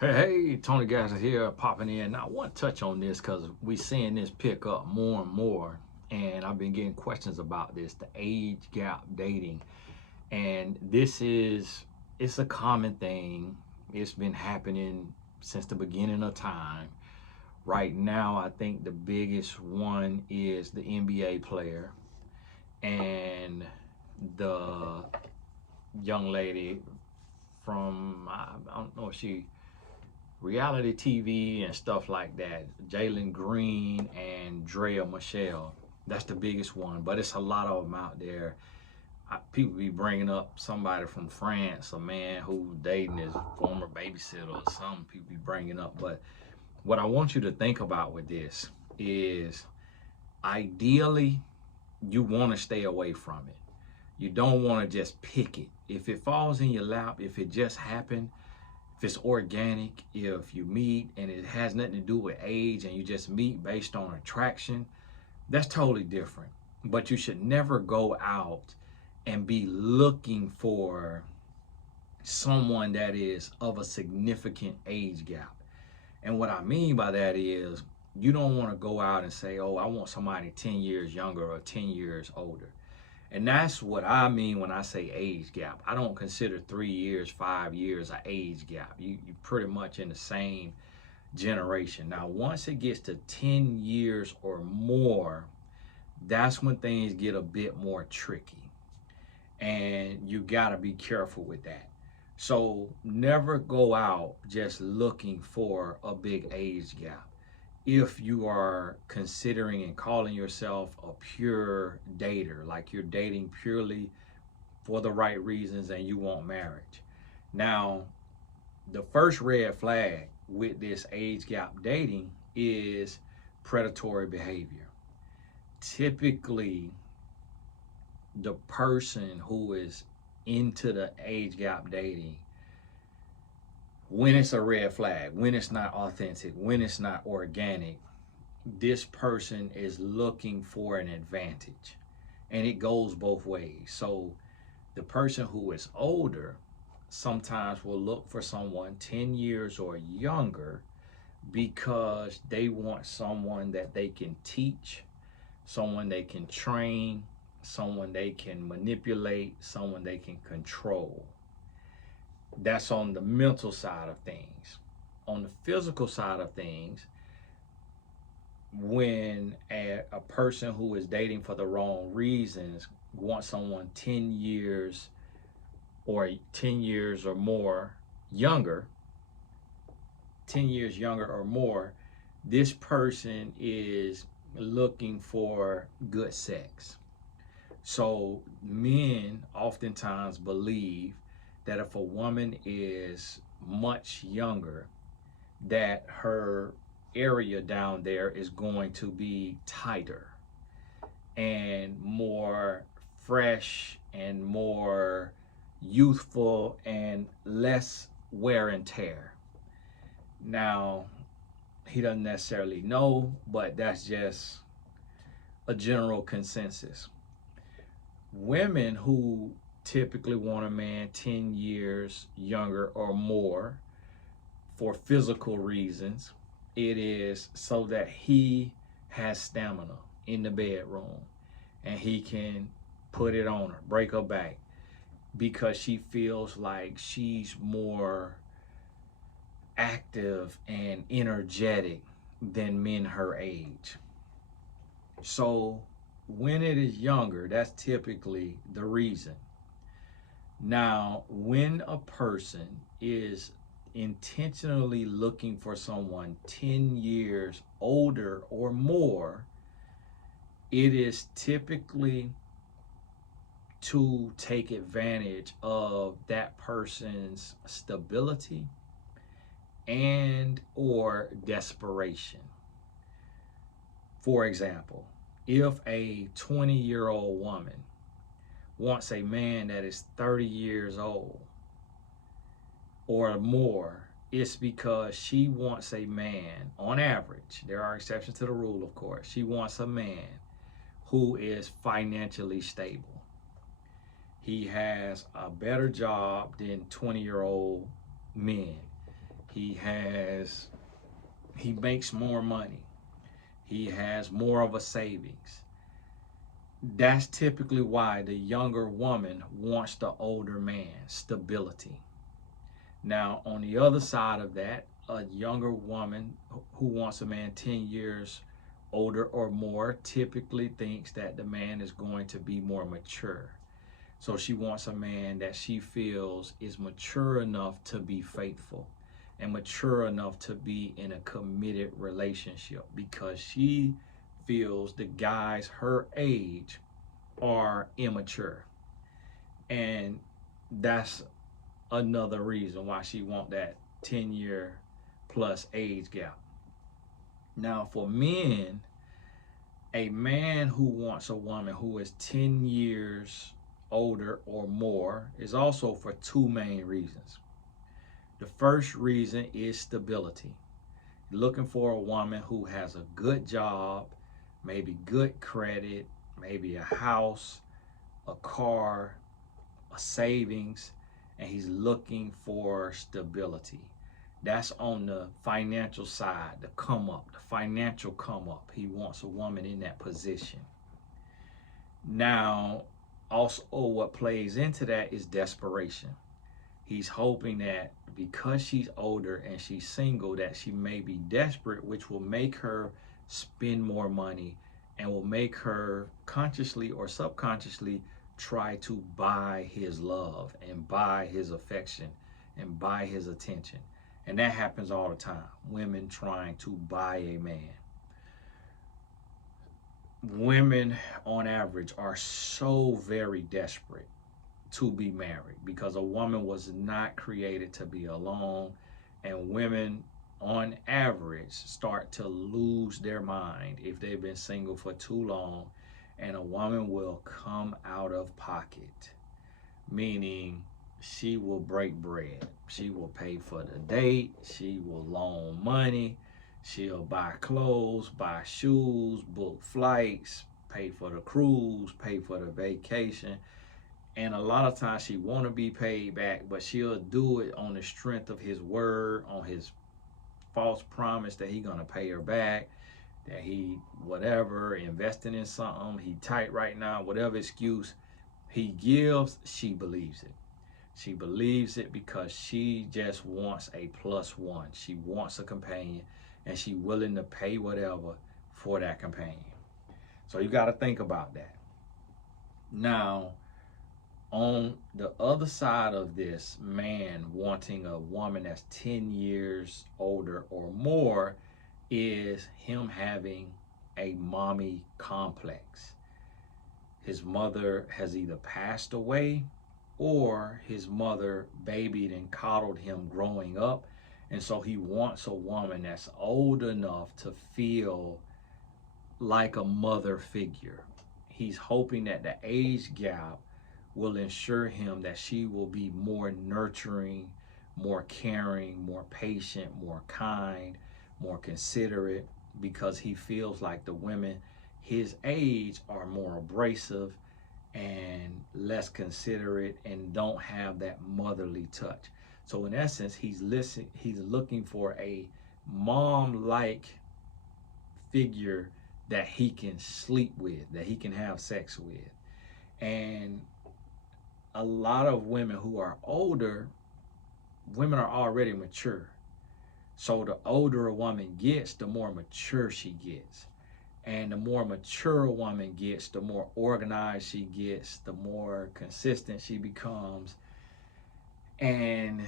Hey, Tony Gasser here, popping in. Now, I want to touch on this because we seeing this pick up more and more, and I've been getting questions about this, the age gap dating, and it's a common thing. It's been happening since the beginning of time. Right now, I think the biggest one is the NBA player and the young lady from I don't know if she reality TV and stuff like that. Jalen Green and Drea Michelle. That's the biggest one, but it's a lot of them out there. People be bringing up somebody from France, a man who dating his former babysitter, or some people be bringing up. But what I want you to think about with this is ideally you want to stay away from it. You don't want to just pick it. If it falls in your lap, if it just happened, if it's organic, if you meet and it has nothing to do with age and you just meet based on attraction, that's totally different. But you should never go out and be looking for someone that is of a significant age gap. And what I mean by that is you don't want to go out and say, oh, I want somebody 10 years younger or 10 years older. And that's what I mean when I say age gap. I don't consider 3 years, 5 years an age gap. You pretty much in the same generation. Now, once it gets to 10 years or more, that's when things get a bit more tricky. And you got to be careful with that. So, never go out just looking for a big age gap if you are considering and calling yourself a pure dater, like you're dating purely for the right reasons and you want marriage. Now, the first red flag with this age gap dating is predatory behavior. Typically, the person who is into the age gap dating, when it's a red flag, when it's not authentic, when it's not organic, this person is looking for an advantage. And it goes both ways. So the person who is older sometimes will look for someone 10 years or younger because they want someone that they can teach, someone they can train, someone they can manipulate, someone they can control. That's on the mental side of things. On the physical side of things, when a person who is dating for the wrong reasons wants someone 10 years or 10 years or more younger, 10 years younger or more, this person is looking for good sex. So men oftentimes believe that if a woman is much younger, that her area down there is going to be tighter and more fresh and more youthful and less wear and tear. Now, he doesn't necessarily know, but that's just a general consensus. Women who typically want a man 10 years younger or more for physical reasons, it is so that he has stamina in the bedroom and he can put it on her, break her back, because she feels like she's more active and energetic than men her age. So when it is younger, that's typically the reason. Now, when a person is intentionally looking for someone 10 years older or more, it is typically to take advantage of that person's stability and or desperation. For example, if a 20-year-old woman wants a man that is 30 years old or more, it's because she wants a man, on average, there are exceptions to the rule, of course, she wants a man who is financially stable. He has a better job than 20-year-old men. He makes more money. He has more of a savings. That's typically why the younger woman wants the older man, stability. Now, on the other side of that, a younger woman who wants a man 10 years older or more typically thinks that the man is going to be more mature. So she wants a man that she feels is mature enough to be faithful and mature enough to be in a committed relationship, because she feels the guys her age are immature. And that's another reason why she want that 10-year plus age gap. Now, for men, a man who wants a woman who is 10 years older or more is also for two main reasons. The first reason is stability. Looking for a woman who has a good job, maybe good credit, maybe a house, a car, a savings, and he's looking for stability. That's on the financial side, the come up, the financial come up. He wants a woman in that position. Now, also what plays into that is desperation. He's hoping that because she's older and she's single, that she may be desperate, which will make her spend more money and will make her consciously or subconsciously try to buy his love and buy his affection and buy his attention. And that happens all the time. Women trying to buy a man. Women on average are so very desperate to be married because a woman was not created to be alone, and women on average start to lose their mind if they've been single for too long, and a woman will come out of pocket, meaning she will break bread. She will pay for the date, she will loan money, she'll buy clothes, buy shoes, book flights, pay for the cruise, pay for the vacation. And a lot of times she want to be paid back, but she'll do it on the strength of his word, on his false promise that he gonna pay her back, that he whatever, investing in something, he tight right now, whatever excuse he gives, she believes it. She believes it because she just wants a plus one. She wants a companion, and she willing to pay whatever for that companion. So you got to think about that. Now, on the other side of this man wanting a woman that's 10 years older or more is him having a mommy complex. His mother has either passed away or his mother babied and coddled him growing up. And so he wants a woman that's old enough to feel like a mother figure. He's hoping that the age gap will ensure him that she will be more nurturing, more caring, more patient, more kind, more considerate, because he feels like the women his age are more abrasive and less considerate and don't have that motherly touch. So in essence, he's looking for a mom-like figure that he can sleep with, that he can have sex with. And a lot of women who are older, women are already mature. So the older a woman gets, the more mature she gets. And the more mature a woman gets, the more organized she gets, the more consistent she becomes. And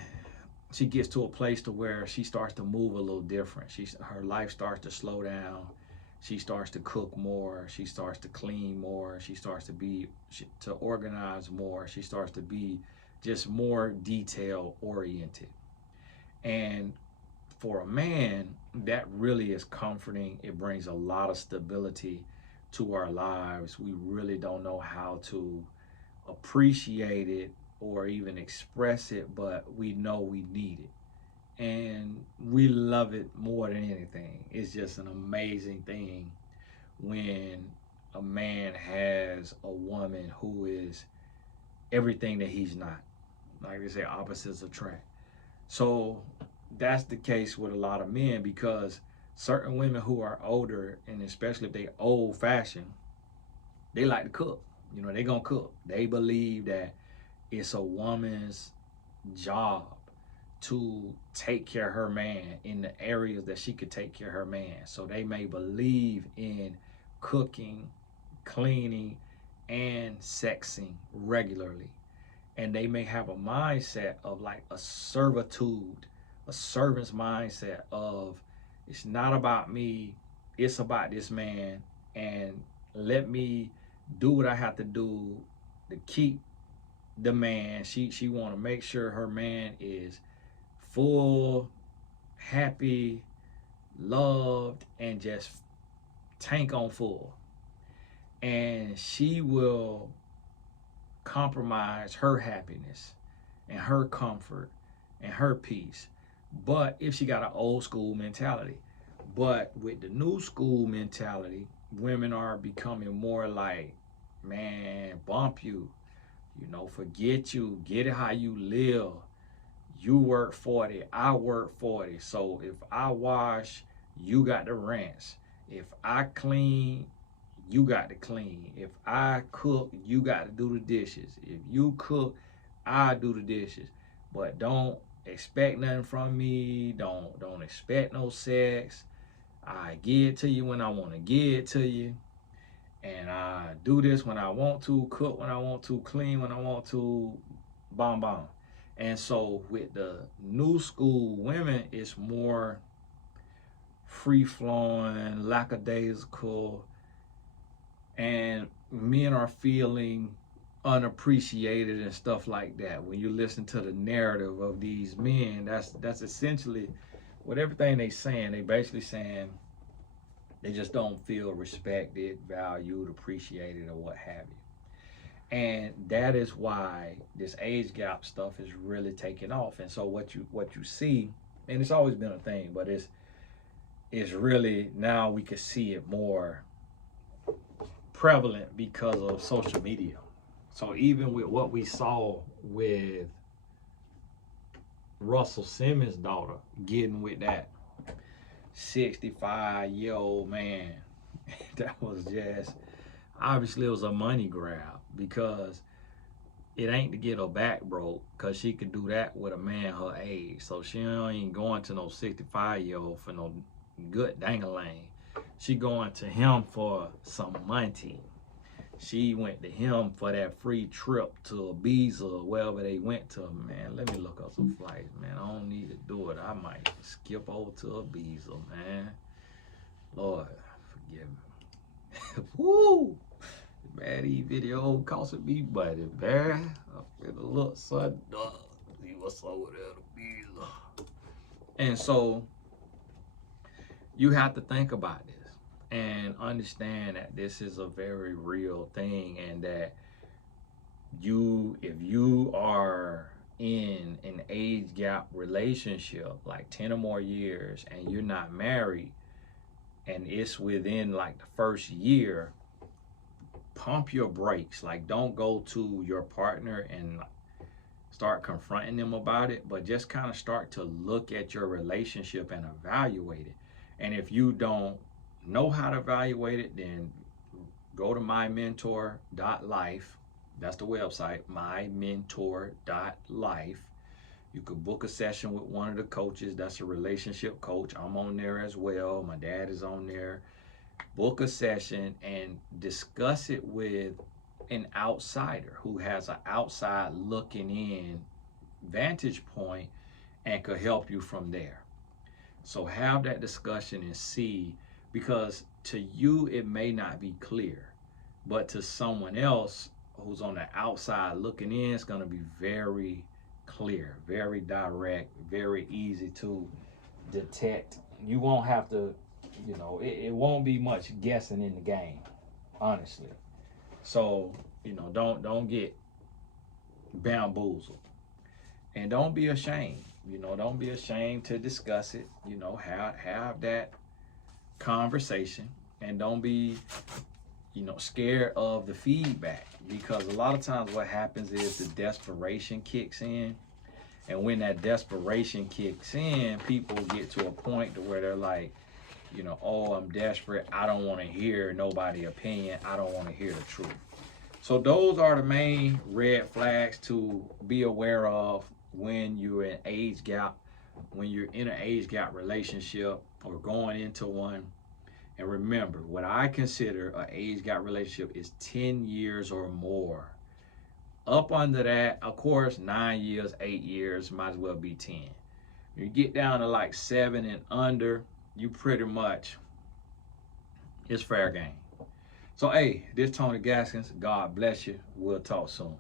she gets to a place to where she starts to move a little different. Her life starts to slow down. She starts to cook more. She starts to clean more. She starts to organize more. She starts to be just more detail oriented. And for a man, that really is comforting. It brings a lot of stability to our lives. We really don't know how to appreciate it or even express it, but we know we need it. And we love it more than anything. It's just an amazing thing when a man has a woman who is everything that he's not. Like they say, opposites attract. So that's the case with a lot of men, because certain women who are older, and especially if they old fashioned, they like to cook. You know, they gonna cook. They believe that it's a woman's job to take care of her man in the areas that she could take care of her man. So they may believe in cooking, cleaning, and sexing regularly. And they may have a mindset of like a servitude, a servant's mindset of, it's not about me, it's about this man, and let me do what I have to do to keep the man. She want to make sure her man is full, happy, loved, and just tank on full. And she will compromise her happiness and her comfort and her peace. But if she got an old school mentality. But with the new school mentality, women are becoming more like, man, bump you, you know, forget you, get it how you live. You work 40, I work 40. So if I wash, you got to rinse. If I clean, you got to clean. If I cook, you got to do the dishes. If you cook, I do the dishes. But don't expect nothing from me. Don't expect no sex. I give it to you when I want to give it to you. And I do this when I want to, cook when I want to, clean when I want to, bomb bomb. And so with the new school women, it's more free flowing, lackadaisical, and men are feeling unappreciated and stuff like that. When you listen to the narrative of these men, that's essentially what everything they saying. They basically saying they just don't feel respected, valued, appreciated, or what have you. And that is why this age gap stuff is really taking off. And so what you see, and it's always been a thing, but it's really, now we can see it more prevalent because of social media. So even with what we saw with Russell Simmons' daughter getting with that 65-year-old man, that was just, obviously it was a money grab, because it ain't to get her back broke, because she could do that with a man her age. So she ain't going to no 65-year-old for no good dang-a-lang. She going to him for some money. She went to him for that free trip to Ibiza or wherever they went to. Man, let me look up some flights, man. I don't need to do it. I might skip over to Ibiza, man. Lord, forgive me. Woo! Man, these videos costing me money, man. I'm finna look, son. See what's over there to Ibiza. And so you have to think about this and understand that this is a very real thing, and that if you are in an age gap relationship, like 10 or more years, and you're not married, and it's within like the first year, pump your brakes. Like, don't go to your partner and start confronting them about it, but just kind of start to look at your relationship and evaluate it. And if you don't know how to evaluate it, then go to mymentor.life. That's the website, mymentor.life. You could book a session with one of the coaches. That's a relationship coach. I'm on there as well. My dad is on there. Book a session and discuss it with an outsider who has an outside looking in vantage point and could help you from there. So have that discussion and see, because to you it may not be clear, but to someone else who's on the outside looking in, it's going to be very clear, very direct, very easy to detect. You won't have to, it won't be much guessing in the game, honestly. So, don't get bamboozled. And don't be ashamed. Don't be ashamed to discuss it. Have that conversation, and don't be, scared of the feedback, because a lot of times what happens is the desperation kicks in, And when that desperation kicks in, people get to a point to where they're like, you know, oh, I'm desperate. I don't want to hear nobody opinion. I don't want to hear the truth. So those are the main red flags to be aware of when you're in age gap, when you're in an age gap relationship or going into one. And remember, what I consider an age gap relationship is 10 years or more. Up under that, of course, 9 years, 8 years, might as well be 10. You get down to like 7 and under, you pretty much, it's fair game. So, hey, this Tony Gaskins. God bless you. We'll talk soon.